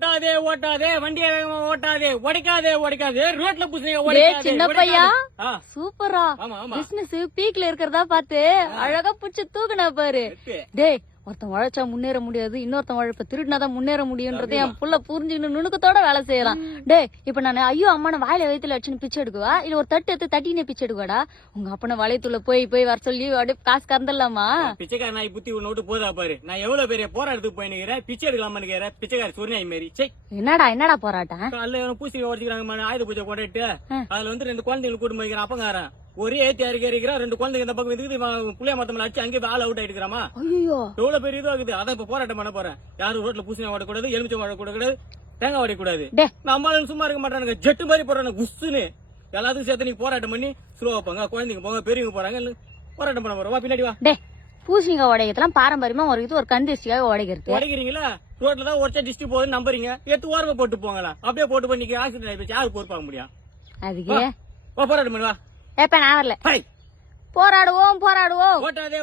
ஓட்டாதே ஓட்டாதே வண்டியை வேகமா ஓட்டாதே உடைக்காதே ரோட்ல பூசணிங்க சின்ன பையா ஆ. சூப்பரா ஆமா ஆமா பிசினஸ் பீக்ல இருக்கிறதா பாத்து அழகா புடிச்சு தூக்குனா பாரு. டேய் ஒருத்தன் உழைச்சா முன்னேற முடியாது, இன்னொருத்தன் உழைப்ப திருடினாதான் முன்னேற முடியும்ன்றதை என் புள்ள புரிஞ்சுக்கணும் நுணுக்கத்தோட வேலை செய்யறான். டேய் இப்ப நான் ஐயோ அம்மா வாயில வயித்துல வச்சுன்னு பிச்சை எடுக்குவா இல்ல ஒரு தட்டு எடுத்து தட்டினே பிச்சை எடுக்குவாடா? உங்க அப்பனை வளையத்துல போய் வர சொல்லி அப்படியே காசு கறந்துடலாமா? பிச்சைக்கார நாய் புத்தி ஒண்ணு விட்டு போதா பாரு. நான் எவ்வளவு பெரிய போராட்டத்துக்கு போய் நிக்கிறேன், பிச்சை எடுக்கலாமா நிக்கிறேன். பிச்சைக்கார சொரிநாய் மாரி என்னடா போராட்டம்? அல்ல பூசி உடச்சிக்கிறாங்க ஆயுத பூஜை கொண்டாட்டு அதுல வந்து 2 குழந்தைங்களுக்கு கூட்டு போய்க்கிறான் அப்பங்காரன். ஒரே ஏத்தி அறிக்கிறா 2 குழந்தைங்க இந்த பக்கம் இதுக்கு புளிய மத்தம் அடிச்சு அங்கே ஆள் அவுட் ஆயிட்டுக்கிறாமா. ஐயோ எவ்வளவு பெரிய இதுவா இருக்குது. அதான் இப்ப போராட்டம் பண்ண போறேன். யாரும் ரோட்ல பூசணி ஓடக்கூடாது, எலுமிச்சம் ஓடக்கூடாது, தேங்காய் ஓடக்கூடாது. நம்ம சும்மா இருக்க மாட்டானுங்க, ஜெட்டு மாதிரி போறானுங்க குஸ்ஸுன்னு. எல்லாத்துக்கும் சேர்த்து நீ போராட்டம் பண்ணி ஸ்லோ வைப்பாங்க. குழந்தைங்க போங்க, பெரியவங்க போறாங்க, போராட்டம் பண்ண போறோம். பின்னாடி வா. பூசணிக்காய் உடைக்கிறதுலாம் பாரம்பரியமா ஒரு இது ஒரு கந்திஷ்டிக்காக உடைக்கிறது. உடைக்கிறீங்களா? ரோட்ல தான் உடச்சா டிஸ்டி போகுது நம்புறீங்க, எடுத்து ஓரமா போட்டு போங்களா. அப்படியே போட்டு பண்ணி ஆக்சிடென்ட் ஆயிடுச்சு, யாரு பொறுப்பாக முடியும்? அதுக்கு போராட்டம் பண்ணுவா. எப்ப நான் வரல. போராடுவோம் ஓட்டாதே